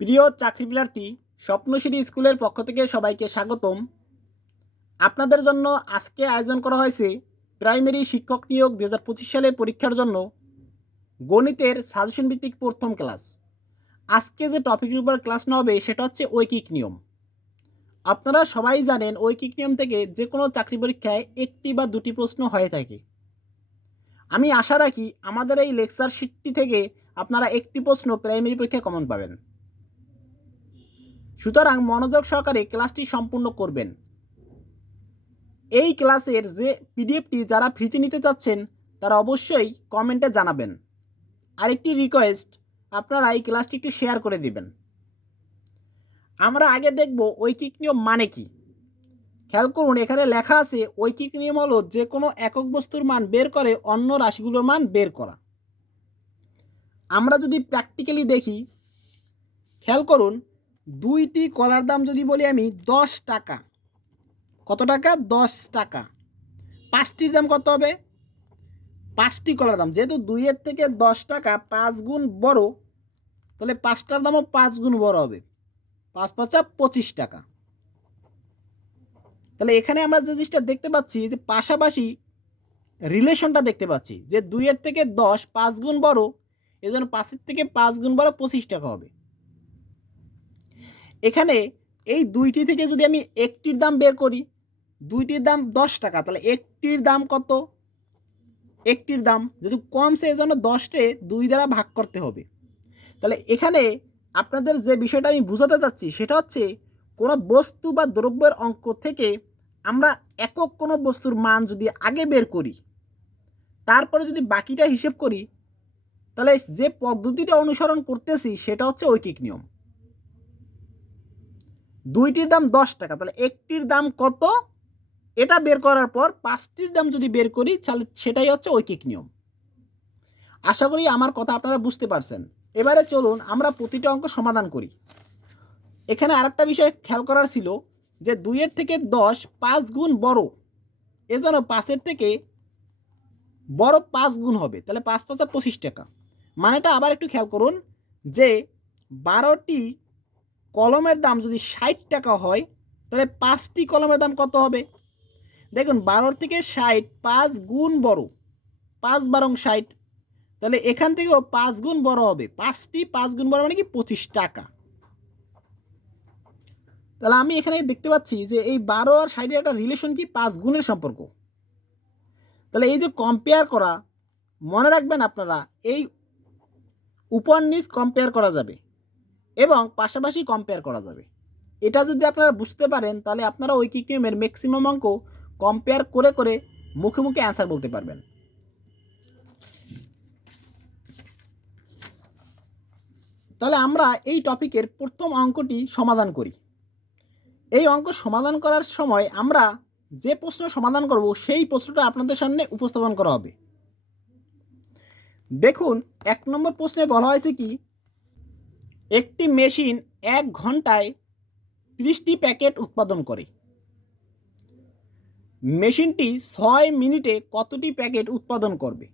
প্রিয় চাকরি প্রার্থী, স্বপ্নশ্রী স্কুলের পক্ষ থেকে সবাইকে স্বাগতম। আপনাদের জন্য আজকে আয়োজন করা হয়েছে প্রাইমারি শিক্ষক নিয়োগ দু হাজার পঁচিশ সালের পরীক্ষার জন্য গণিতের সাজেশন ভিত্তিক প্রথম ক্লাস। আজকে যে টপিকের উপর ক্লাস নেওয়া হবে সেটা হচ্ছে ঐকিক নিয়ম। আপনারা সবাই জানেন ঐকিক নিয়ম থেকে যে কোনো চাকরি পরীক্ষায় একটি বা দুটি প্রশ্ন হয়ে থাকে। আমি আশা রাখি আমাদের এই লেকচার শিটটি থেকে আপনারা একটি প্রশ্ন প্রাইমারি পরীক্ষায় কমন পাবেন। সুতরাং মনোযোগ সহকারে ক্লাসটি সম্পূর্ণ করবেন। এই ক্লাসের যে পিডিএফটি যারা ফ্রিতে নিতে চাচ্ছেন, তারা অবশ্যই কমেন্টে জানাবেন। আরেকটি রিকোয়েস্ট আপনারা এই ক্লাসটি একটু শেয়ার করে দিবেন। আমরা আগে দেখব ঐকিক নিয়ম মানে কি? খেয়াল করুন, এখানে লেখা আছে, ঐকিক নিয়ম হলো যে কোনো একক বস্তুর মান বের করে অন্য রাশিগুলোর মান বের করা। আমরা যদি প্র্যাকটিক্যালি দেখি, খেয়াল করুন দুইটি কলার দাম যদি বলি আমি, দশ টাকা। কত টাকা? দশ টাকা। পাঁচটির দাম কত হবে? পাঁচটি কলার দাম। যেহেতু দুইয়ের থেকে দশ টাকা পাঁচ গুণ বড়, তাহলে পাঁচটার দামও পাঁচ গুণ বড় হবে। পাঁচ পাঁচা পঁচিশ টাকা। তাহলে এখানে আমরা যে জিনিসটা দেখতে পাচ্ছি, যে পাশাপাশি রিলেশনটা দেখতে পাচ্ছি, যে দুইয়ের থেকে দশ পাঁচ গুণ বড়, এজন্য পাঁচের থেকে পাঁচ গুণ বড় পঁচিশ টাকা হবে। এখানে এই দুইটি থেকে যদি আমি একটির দাম বের করি, দুইটির দাম দশ টাকা, তাহলে একটির দাম কত? একটির দাম যদি কমছে এজন্য দশটে দুই দ্বারা ভাগ করতে হবে। তাহলে এখানে আপনাদের যে বিষয়টা আমি বোঝাতে চাচ্ছি, সেটা হচ্ছে কোনো বস্তু বা দ্রব্যের অঙ্ক থেকে আমরা একক কোনো বস্তুর মান যদি আগে বের করি, তারপরে যদি বাকিটা হিসেব করি, তাহলে যে পদ্ধতিটা অনুসরণ করতেছি সেটা হচ্ছে ঐকিক নিয়ম। দুইটির দাম দশ টাকা। তাহলে একটির দাম কত? এটা বের করার পর পাঁচটির দাম যদি বের করি, তাহলে সেটাই হচ্ছে ঐকিক নিয়ম। আশা করি আমার কথা আপনারা বুঝতে পারছেন। এবারে চলুন আমরা প্রতিটা অঙ্ক সমাধান করি। এখানে আরেকটা বিষয় খেয়াল করার ছিল যে দুইয়ের থেকে দশ পাঁচ গুণ বড় এজন্য পাঁচের থেকে বড় পাঁচ গুণ হবে। তাহলে পাঁচ পাঁচা পঁচিশ টাকা। মানেটা আবার একটু খেয়াল করুন যে বারোটি কলমের দাম যদি ষাট টাকা হয়, তাহলে পাঁচটি কলমের দাম কত হবে? দেখুন, বারোর থেকে ষাট, পাঁচ গুণ বড়, পাঁচ বারং ষাট, তাহলে এখান থেকেও পাঁচ গুণ বড় হবে। পাঁচটি, পাঁচ গুণ বড় মানে কি? পঁচিশ টাকা। তাহলে আমি এখানে দেখতে পাচ্ছি যে এই বারো আর ষাটের একটা রিলেশন কি? পাঁচ গুণের সম্পর্ক। তাহলে এই যে কম্পেয়ার করা, মনে রাখবেন আপনারা, এই উপর নিচ কম্পেয়ার করা যাবে। এবং পাশাপাশি কম্পেয়ার করা যাবে। এটা যদি আপনারা বুঝতে পারেন, তাহলে আপনারা ঐকিক নিয়মের ম্যাক্সিমাম অঙ্ক কম্পেয়ার করে করে মুখে মুখে অ্যান্সার বলতে পারবেন। তাহলে আমরা এই টপিকের প্রথম অঙ্কটি সমাধান করি। এই অঙ্ক সমাধান করার সময় আমরা যে প্রশ্ন সমাধান করব, সেই প্রশ্নটা আপনাদের সামনে উপস্থাপন করা হবে। দেখুন, এক নম্বর প্রশ্নে বলা হয়েছে কি একটি মেশিন এক ঘন্টায় ত্রিশটি প্যাকেট উৎপাদন করে। মেশিনটি ছয় মিনিটে কতটি প্যাকেট উৎপাদন করবে?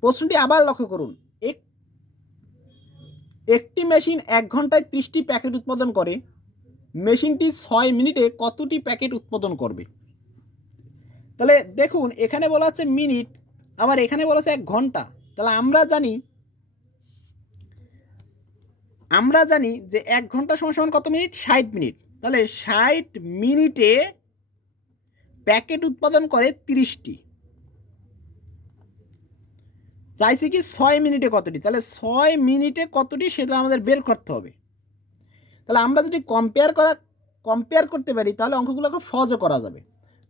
প্রশ্নটি আবার লক্ষ্য করুন। এক একটি মেশিন এক ঘন্টায় ত্রিশটি প্যাকেট উৎপাদন করে। মেশিনটি ছয় মিনিটে কতটি প্যাকেট উৎপাদন করবে? তাহলে দেখুন, এখানে বলা হচ্ছে মিনিট আবার এখানে বলা হচ্ছে এক ঘণ্টা। তাহলে আমরা জানি আমরা জানি যে এক ঘণ্টা সমান সমান কত মিনিট? ষাট মিনিট। তাহলে ষাট মিনিটে প্যাকেট উৎপাদন করে তিরিশটি। চাইছি কি ছয় মিনিটে কতটি? তাহলে ছয় মিনিটে কতটি সেটা আমাদের বের করতে হবে। তাহলে আমরা যদি কম্পেয়ার করা কম্পেয়ার করতে পারি, তাহলে অঙ্কগুলো খুব সহজে করা যাবে।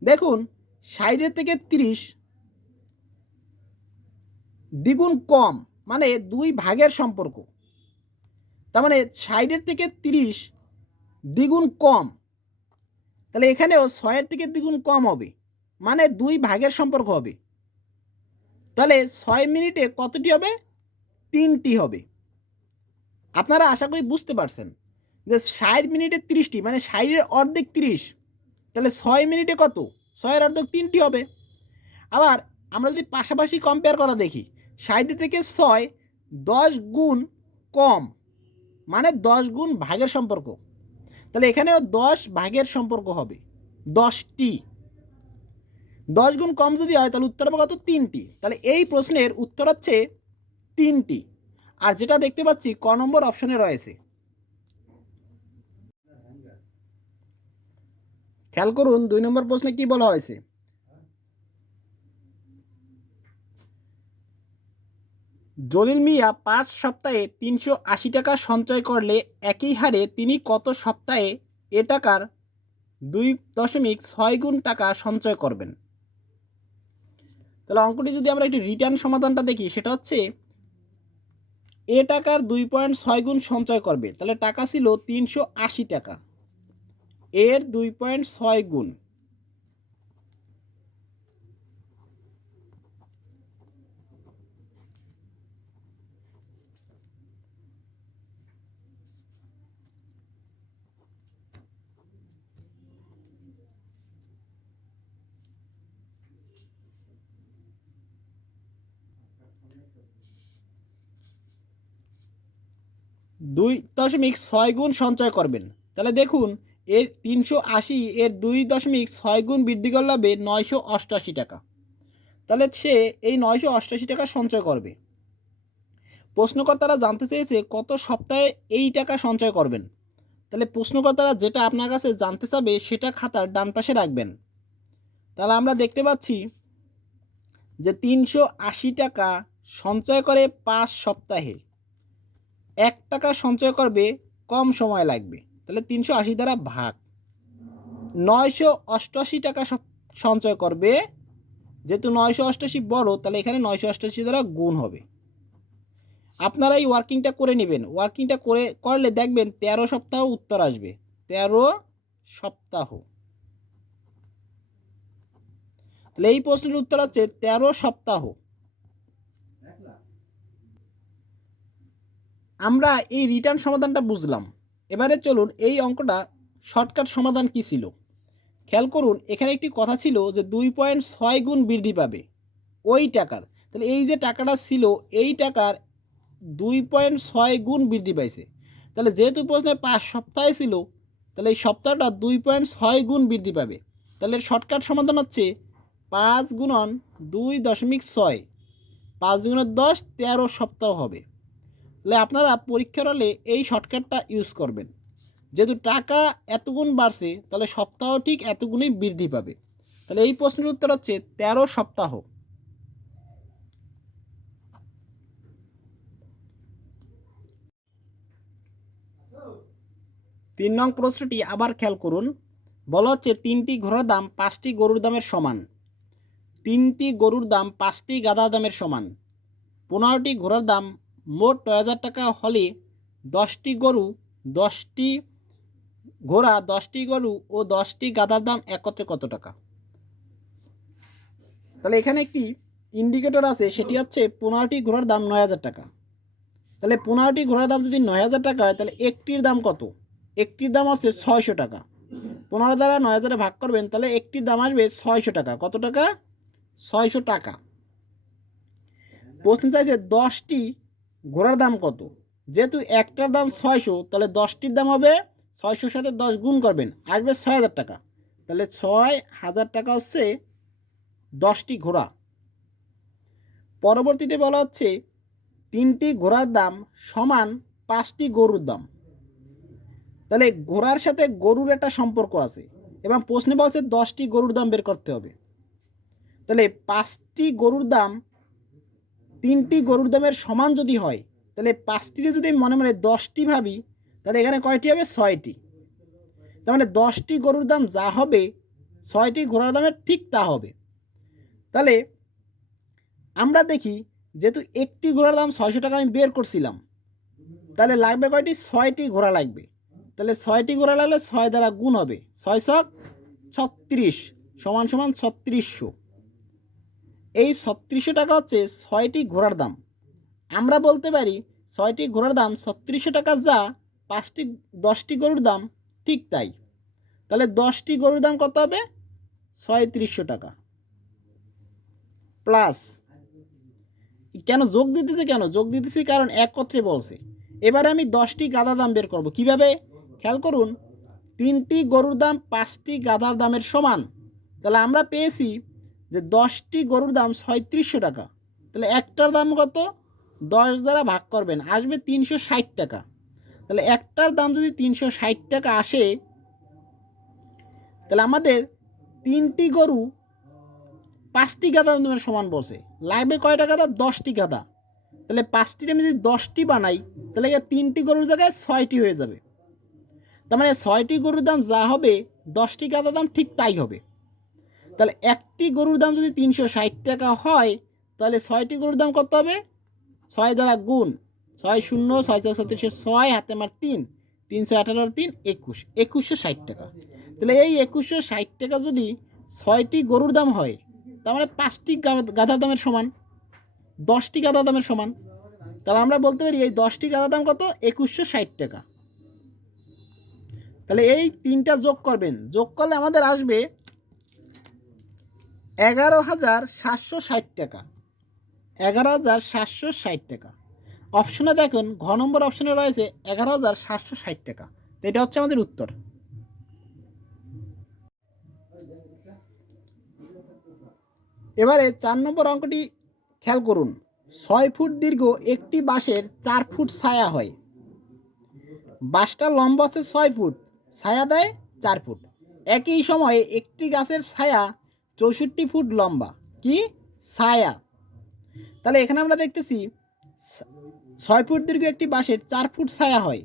দেখুন, ষাটের থেকে তিরিশ দ্বিগুণ কম মানে দুই ভাগের সম্পর্ক। তার মানে ষাটের থেকে তিরিশ দ্বিগুণ কম, তাহলে এখানেও ছয়ের থেকে দ্বিগুণ কম হবে মানে দুই ভাগের সম্পর্ক হবে। তাহলে ছয় মিনিটে কতটি হবে? তিনটি হবে। আপনারা আশা করি বুঝতে পারছেন যে ষাট মিনিটে তিরিশটি মানে ষাটের অর্ধেক তিরিশ, তাহলে ছয় মিনিটে কত? ছয়ের অর্ধেক তিনটি হবে। আবার আমরা যদি পাশাপাশি কম্পেয়ার করা দেখি ষাট থেকে ছয় দশ গুণ কম মানে দশ গুণ ভাগের সম্পর্ক। তাহলে এখানেও দশ ভাগের সম্পর্ক হবে, দশটি। দশ গুণ কম যদি হয়, তাহলে উত্তর হবে কত? তিনটি। তাহলে এই প্রশ্নের উত্তর হচ্ছে তিনটি। আর যেটা দেখতে পাচ্ছি, ক নম্বর অপশনে রয়েছে। খেয়াল করুন, দুই নম্বর প্রশ্নে কি বলা হয়েছে? জলিল মিয়া পাঁচ সপ্তাহে তিনশো আশি টাকা সঞ্চয় করলে একই হারে তিনি কত সপ্তাহে এ টাকার দুই দশমিক ছয় গুণ টাকা সঞ্চয় করবেন? তাহলে অঙ্কটি যদি আমরা একটি রিটার্ন সমাধানটা দেখি, সেটা হচ্ছে এ টাকার দুই পয়েন্ট ছয় গুণ সঞ্চয় করবে। তাহলে টাকা ছিল তিনশো আশি টাকা। এর দুই পয়েন্ট ছয় গুণ। দুই দশমিক ছয় গুণ সঞ্চয় করবেন। তাহলে দেখুন, এর তিনশো আশি, এর দুই দশমিক ছয় গুণ বৃদ্ধি করলে হবে নয়শো অষ্টাশি টাকা। তাহলে সে এই নয়শো অষ্টাশি টাকা সঞ্চয় করবে। প্রশ্নকর্তারা জানতে চেয়েছে কত সপ্তাহে এই টাকা সঞ্চয় করবেন। তাহলে প্রশ্নকর্তারা যেটা আপনার কাছে জানতে চাবে সেটা খাতার ডান পাশে রাখবেন। তাহলে আমরা দেখতে পাচ্ছি যে তিনশো আশি টাকা সঞ্চয় করে পাঁচ সপ্তাহে। এক টাকা সঞ্চয় করবে, কম সময় লাগবে। তাহলে তিনশো আশি দ্বারা ভাগ। নয়শো অষ্টআশি টাকা সঞ্চয় করবে। যেহেতু নয়শো অষ্টআশি বড়, তাহলে এখানে নয়শো অষ্টআশি দ্বারা গুণ হবে। আপনারা এই ওয়ার্কিংটা করে নেবেন। ওয়ার্কিংটা করে, করলে দেখবেন তেরো সপ্তাহ উত্তর আসবে। তেরো সপ্তাহ। তাহলে এই প্রশ্নের উত্তর হচ্ছে তেরো সপ্তাহ। আমরা এই রিটার্ন সমাধানটা বুঝলাম। এবারে চলুন এই অঙ্কটা শর্টকাট সমাধান কি ছিল? খেয়াল করুন, এখানে একটি কথা ছিল যে দুই পয়েন্ট ছয় গুণ বৃদ্ধি পাবে। ওই টাকার। তাহলে এই যে টাকাটা ছিল, এই টাকার দুই পয়েন্ট ছয় গুণ বৃদ্ধি পাইছে। তাহলে যেহেতু প্রশ্নে পাঁচ সপ্তাহে ছিল, তাহলে এই সপ্তাহটা দুই পয়েন্ট ছয় গুণ বৃদ্ধি পাবে। তাহলে শর্টকাট সমাধান হচ্ছে পাঁচ গুণন দুই দশমিক ছয়। পাঁচ গুণন দশ, তেরো সপ্তাহ হবে। তাহলে আপনারা পরীক্ষার হলে এই শর্টকাটটা ইউজ করবেন। যেহেতু টাকা এতগুণ বাড়ছে, তাহলে সপ্তাহ ঠিক এতগুণই বৃদ্ধি পাবে। তাহলে এই প্রশ্নের উত্তর হচ্ছে তেরো সপ্তাহ। তিন নং প্রশ্নটি আবার খেয়াল করুন। বলা হচ্ছে তিনটি ঘোড়ার দাম পাঁচটি গরুর দামের সমান। তিনটি গরুর দাম পাঁচটি গাধার দামের সমান। পনেরোটি ঘোড়ার দাম মোট নয় হাজার টাকা হলে দশটি গরু, দশটি ঘোড়া, দশটি গরু ও দশটি গাধার দাম একত্রে কত টাকা? তাহলে এখানে একটি ইন্ডিকেটর আছে, সেটি হচ্ছে পনেরোটি ঘোড়ার দাম নয় হাজার টাকা। তাহলে পনেরোটি ঘোড়ার দাম যদি নয় হাজার টাকা হয়, তাহলে একটির দাম কত? একটির দাম হচ্ছে ছয়শো টাকা। পনেরো দ্বারা নয় হাজারে ভাগ করবেন, তাহলে একটির দাম আসবে ছয়শো টাকা। কত টাকা? ছয়শো টাকা। প্রশ্ন চাইছে দশটি ঘোড়ার দাম কত? যেহেতু একটার দাম ছয়শো, তাহলে দশটির দাম হবে ছয়শোর সাথে দশ গুণ করবেন, আসবে ছয় হাজার টাকা। তাহলে ছয় হাজার টাকা হচ্ছে দশটি ঘোড়া। পরবর্তীতে বলা হচ্ছে তিনটি ঘোড়ার দাম সমান পাঁচটি গরুর দাম। তাহলে ঘোড়ার সাথে গরুর একটা সম্পর্ক আছে, এবং প্রশ্নে বলছে দশটি গরুর দাম বের করতে হবে। তাহলে পাঁচটি গরুর দাম তিনটি গরুর দামের সমান যদি হয়, তাহলে পাঁচটিতে যদি মনে মনে দশটি ভাবি, তাহলে এখানে কয়টি হবে? ছয়টি। তার মানে দশটি গরুর দাম যা হবে, ছয়টি ঘোড়ার দামের ঠিক তা হবে। তাহলে আমরা দেখি, যেহেতু একটি ঘোড়ার দাম ছয়শো টাকা আমি বের করছিলাম, তাহলে লাগবে কয়টি? ছয়টি ঘোড়া লাগবে। তাহলে ছয়টি ঘোড়া লাগলে ছয় দ্বারা গুণ হবে, ছয় ছক ছত্রিশ, সমান সমান ছত্রিশশো। এই ছত্রিশশো টাকা হচ্ছে ছয়টি ঘোড়ার দাম। আমরা বলতে পারি ছয়টি ঘোড়ার দাম ছত্রিশশো টাকা যা পাঁচটি, দশটি গরুর দাম ঠিক তাই। তাহলে দশটি গরুর দাম কত হবে? ছয়ত্রিশশো টাকা। প্লাস, কেন যোগ দিতেছে কেন? যোগ দিতেছি কারণ একত্রে বলছে। এবারে আমি দশটি গাদা দাম বের করব। কীভাবে? খেয়াল করুন, তিনটি গরুর দাম পাঁচটি গাদার দামের সমান। তাহলে আমরা পেয়েছি যে দশটি গরুর দাম ছয়ত্রিশশো টাকা। তাহলে একটার দাম কত? দশ দ্বারা ভাগ করবেন, আসবে তিনশো ষাট টাকা। তাহলে একটার দাম যদি তিনশো ষাট টাকা আসে, তাহলে আমাদের তিনটি গরু পাঁচটি গাদা দামের সমান বলছে। লাগবে কয়টা গাদা? দশটি গাদা। তাহলে পাঁচটির আমি যদি দশটি বানাই, তাহলে তিনটি গরুর জায়গায় ছয়টি হয়ে যাবে। তার মানে ছয়টি গরুর দাম যা হবে, দশটি গাদা দাম ঠিক তাই হবে। তাহলে একটি গরুর দাম যদি তিনশো ষাট টাকা হয়, তাহলে ছয়টি গরুর দাম কত হবে? ছয় দ্বারা গুণ ছয় শূন্য, ছয় ছয় ছত্রিশশো ছয়, হাতে আমার তিন, তিনশো আঠারো তিন, একুশ, একুশশো ষাট টাকা। তাহলে এই একুশশো ষাট টাকা যদি ছয়টি গরুর দাম হয়, তার মানে পাঁচটি গাধার দামের সমান, দশটি গাধার দামের সমান, তাহলে আমরা বলতে পারি এই দশটি গাধার দাম কত? একুশশো ষাট টাকা। তাহলে এই তিনটা যোগ করবেন, যোগ করলে আমাদের আসবে এগারো হাজার সাতশো ষাট টাকা। এগারো হাজার সাতশো ষাট টাকা। অপশনে দেখুন, ঘ নম্বর অপশনে রয়েছে এগারো হাজার সাতশো ষাট টাকা। এটা হচ্ছে আমাদের উত্তর। এবারে চার নম্বর অঙ্কটি খেয়াল করুন। ছয় ফুট দীর্ঘ একটি বাঁশের চার ফুট ছায়া হয়। বাঁশটা লম্বা আছে ছয় ফুট, ছায়া দেয় চার ফুট। একই সময়ে একটি গাছের ছায়া চৌষট্টি ফুট লম্বা। কি? ছায়া। তাহলে এখানে আমরা দেখতেছি, ছয় ফুট দীর্ঘ একটি বাঁশের চার ফুট ছায়া হয়।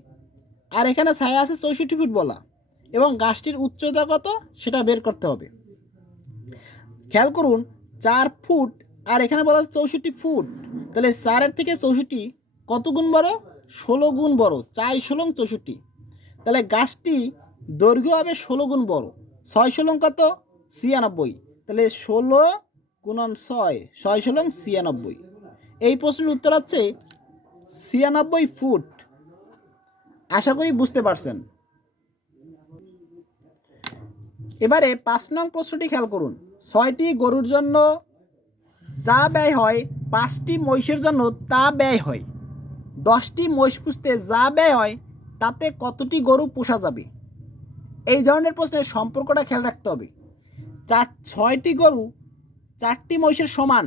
আর এখানে ছায়া আছে চৌষট্টি ফুট বলা। এবং গাছটির উচ্চতা কত? সেটা বের করতে হবে। খেয়াল করুন, চার ফুট, আর এখানে বলা আছে চৌষট্টি ফুট। তাহলে চারের থেকে চৌষট্টি কত গুণ বড়? ষোলো গুণ বড়, চার ষোলং চৌষট্টি। তাহলে গাছটি দৈর্ঘ্য হবে ষোলো গুণ বড়। ছয় ষোলং কত? ছিয়ানব্বই। তাহলে ষোলো গুণন ছয় ছয় ষোলং ছিয়ানব্বই। এই প্রশ্নের উত্তর হচ্ছে ছিয়ানব্বই ফুট। আশা করি বুঝতে পারছেন। এবারে পাঁচ নং প্রশ্নটি খেয়াল করুন। ছয়টি গরুর জন্য যা ব্যয় হয়, পাঁচটি মহিষের জন্য তা ব্যয় হয়। দশটি মহিষ পুষতে যা ব্যয় হয়, তাতে কতটি গরু পোষা যাবে? এই ধরনের প্রশ্নের সম্পর্কটা খেয়াল রাখতে হবে। চার, ছয়টি গরু, চারটি মহিষের সমান।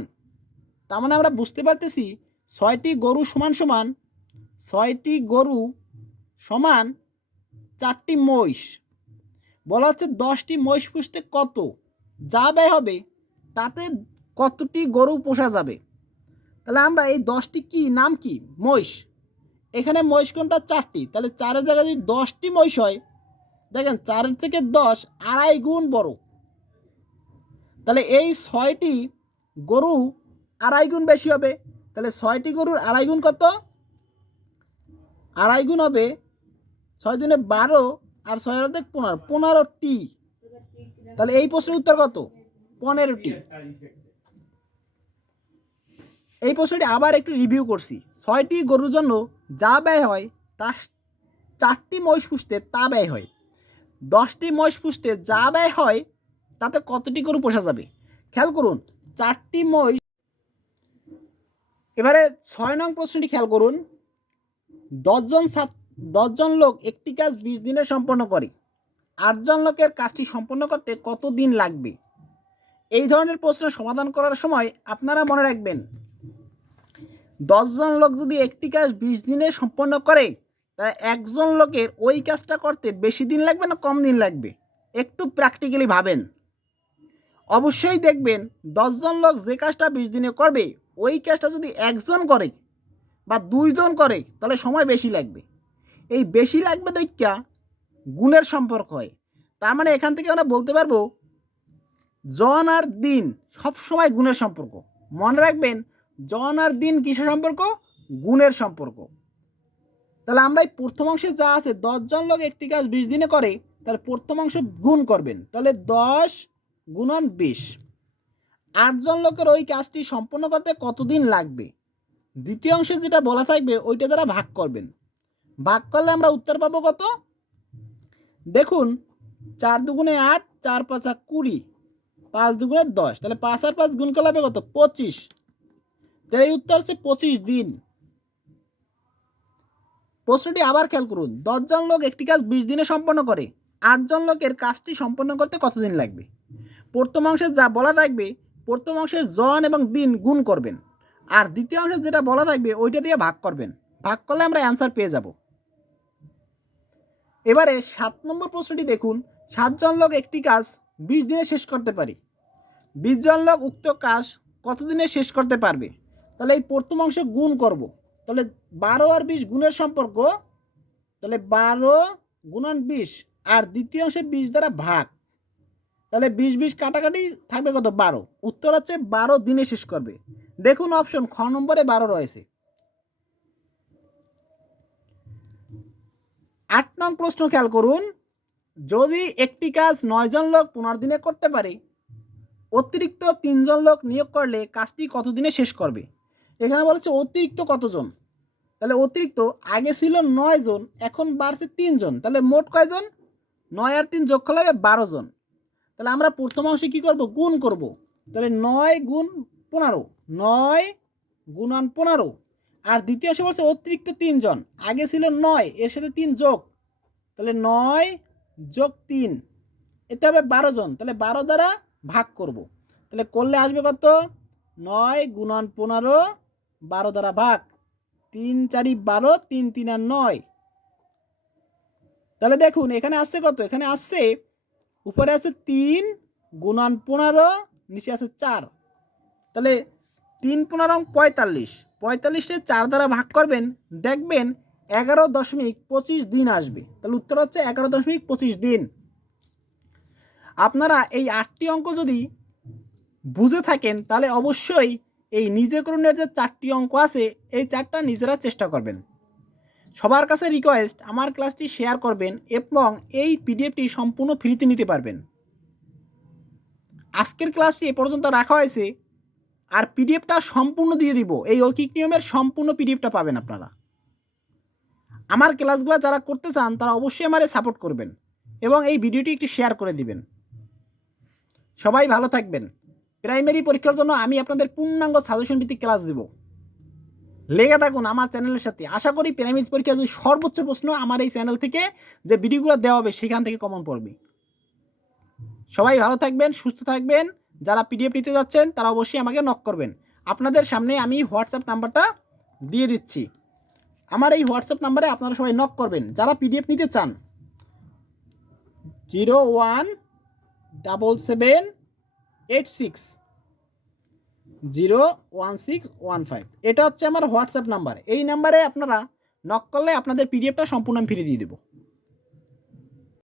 তার মানে আমরা বুঝতে পারতেছি ছয়টি গরু সমান সমান, ছয়টি গরু সমান চারটি মহিষ। বলা হচ্ছে দশটি মহিষ পুষতে কত? যা ব্যয় হবে, তাতে কতটি গরু পোষা যাবে? তাহলে আমরা এই দশটি কি, নাম কি? মহিষ। এখানে মহিষ কোনটা? চারটি। তাহলে চারের জায়গায় যদি দশটি মহিষ হয়, দেখেন চারের থেকে দশ আড়াই গুণ বড়। তাহলে এই ছয়টি গরু আড়াই গুণ বেশি হবে। তাহলে ছয়টি গরুর আড়াই গুণ কত? আড়াই গুণ হবে ছয় দিনে বারো আর ছয় অর্ধেক পনেরো। পনেরোটি। তাহলে এই প্রশ্নের উত্তর কত? পনেরোটি। এই প্রশ্নটি আবার একটু রিভিউ করছি। ছয়টি গরুর জন্য যা ব্যয় হয় তা চারটি মহিষ পুষতে তা ব্যয় হয়। দশটি মহিষ পুষতে যা ব্যয় হয় তাতে কতটি গরু পোষা যাবে? খেয়াল করুন, চারটি মহিষ। এবারে ছয় নং প্রশ্নটি খেয়াল করুন। দশজন দশজন লোক একটি কাজ বিশ দিনে সম্পন্ন করে। আটজন লোকের কাজটি সম্পন্ন করতে কত দিন লাগবে? এই ধরনের প্রশ্নের সমাধান করার সময় আপনারা মনে রাখবেন, দশজন লোক যদি একটি কাজ বিশ দিনে সম্পন্ন করে, তাহলে একজন লোকের ওই কাজটা করতে বেশি দিন লাগবে না কম দিন লাগবে? একটু প্র্যাকটিক্যালি ভাবেন। অবশ্যই দেখবেন দশজন লোক যে কাজটা বিশ দিনে করবে, ওই কাজটা যদি একজন করে বা দুইজন করে, তাহলে সময় বেশি লাগবে। এই বেশি লাগবে দেখা গুণের সম্পর্ক হয়। তার মানে এখান থেকে আমরা বলতে পারব, জন আর দিন সব সময় গুণের সম্পর্ক। মনে রাখবেন, জন আর দিন কিসের সম্পর্ক? গুণের সম্পর্ক। তাহলে আমরা এই প্রথম অংশে যা আছে, দশজন লোক একটি কাজ বিশ দিনে করে তাহলে প্রথম অংশ গুণ করবেন। তাহলে দশ গুণন বিশ। আটজন লোকের ওই কাজটি সম্পন্ন করতে কতদিন লাগবে? দ্বিতীয় অংশে যেটা বলা থাকবে, ওইটা দ্বারা ভাগ করবেন। ভাগ করলে আমরা উত্তর পাবো কত? দেখুন, চার দুগুণে আট, চার পাঁচা কুড়ি, পাঁচ দুগুণে দশ। তাহলে পাঁচ আর পাঁচ গুণ করলে হবে কত? পঁচিশ। তাহলে এই উত্তর হচ্ছে পঁচিশ দিন। প্রশ্নটি আবার খেয়াল করুন, দশজন লোক একটি কাজ বিশ দিনে সম্পন্ন করে, আটজন লোকের কাজটি সম্পন্ন করতে কতদিন লাগবে? প্রথম যা বলা থাকবে, প্রথম জন এবং দিন গুণ করবেন। আর দ্বিতীয় অংশে যেটা বলা থাকবে, ওইটা দিয়ে ভাগ করবেন। ভাগ করলে আমরা অ্যান্সার পেয়ে যাব। এবারে সাত নম্বর প্রশ্নটি দেখুন, সাতজন লোক একটি কাজ বিশ দিনে শেষ করতে পারে। বিশ জন লোক উক্ত কাজ কতদিনে শেষ করতে পারবে? তাহলে এই প্রথম অংশ গুণ করব। তাহলে বারো আর বিশ গুণের সম্পর্ক, তাহলে বারো গুণন বিশ, আর দ্বিতীয় অংশে বিশ দ্বারা ভাগ। তাহলে বিশ বিশ কাটাকাটি থাকবে কত? বারো। উত্তর হচ্ছে বারো দিনে শেষ করবে। দেখুন অপশন খ নম্বরে বারো রয়েছে। আট নং প্রশ্ন খেয়াল করুন। যদি একটি কাজ নয়জন লোক পনেরো দিনে করতে পারে, অতিরিক্ত তিনজন লোক নিয়োগ করলে কাজটি কতদিনে শেষ করবে? এখানে বলেছে অতিরিক্ত কতজন? তাহলে অতিরিক্ত আগে ছিল নয় জন, এখন বাড়ছে তিনজন তাহলে মোট কয়জন? নয় আর তিন যোগ করলে হবে বারো জন। তাহলে আমরা প্রথম অংশে কী করব? গুণ করব। তাহলে নয় গুণ পনেরো। নয় গুণান পনেরো। আর দ্বিতীয় অংশে বলছে অতিরিক্ত তিনজন। আগে ছিল নয়, এর সাথে তিন যোগ। তাহলে নয় যোগ তিন, এতে হবে বারো জন। তাহলে বারো দ্বারা ভাগ করব। তাহলে করলে আসবে কত? নয় গুণন পনেরো, বারো দ্বারা ভাগ। তিন চারি বারো, তিন তিন আর নয়। তাহলে দেখুন, এখানে আসছে কত? এখানে আসছে উপরে আছে তিন, গুণান পনেরো, নিচে আছে চার। তাহলে তিন পনেরো পঁয়তাল্লিশ। পঁয়তাল্লিশে চার দ্বারা ভাগ করবেন, দেখবেন এগারো দশমিক পঁচিশ দিন আসবে। তাহলে উত্তর হচ্ছে এগারো দশমিক পঁচিশ দিন। আপনারা এই আটটি অঙ্ক যদি বুঝে থাকেন, তাহলে অবশ্যই এই নিজে করুণের যে চারটি অঙ্ক আছে, এই চারটা নিজেরা চেষ্টা করবেন। সবার কাছে রিকোয়েস্ট আমার ক্লাসটি শেয়ার করবেন এবং এই পিডিএফটি সম্পূর্ণ ফ্রিতে নিতে পারবেন। আজকের ক্লাসটি এ পর্যন্ত রাখা হয়েছে। আর পিডিএফটা সম্পূর্ণ দিয়ে দিব। এই ঐকিক নিয়মের সম্পূর্ণ পিডিএফটা পাবেন আপনারা। আমার ক্লাসগুলো যারা করতে চান, তারা অবশ্যই আমারে সাপোর্ট করবেন এবং এই ভিডিওটি একটি শেয়ার করে দিবেন। সবাই ভালো থাকবেন। প্রাইমারি পরীক্ষার জন্য আমি আপনাদের পূর্ণাঙ্গ সাজেশন ভিত্তিক ক্লাস দেব। লেগে থাকুন আমার চ্যানেলের সাথে। আশা করি প্রাইমারি পরীক্ষা যদি সর্বোচ্চ প্রশ্ন আমার এই চ্যানেল থেকে যে ভিডিওগুলো দেওয়া হবে, সেখান থেকে কমন পড়বে। সবাই ভালো থাকবেন, সুস্থ থাকবেন। যারা পিডিএফ নিতে যাচ্ছেন, তারা অবশ্যই আমাকে নক করবেন। আপনাদের সামনে আমি হোয়াটসঅ্যাপ নাম্বারটা দিয়ে দিচ্ছি। আমার এই হোয়াটসঅ্যাপ নাম্বারে আপনারা সবাই নক করবেন। যারা পিডিএফ নিতে চান zero one double seven eight six zero one six one five. এটা হচ্ছে আমার হোয়াটসঅ্যাপ নাম্বার। এই নাম্বারে আপনারা নক করলে আপনাদের পিডিএফটা সম্পূর্ণ আমি ফিরে দিয়ে দেবো।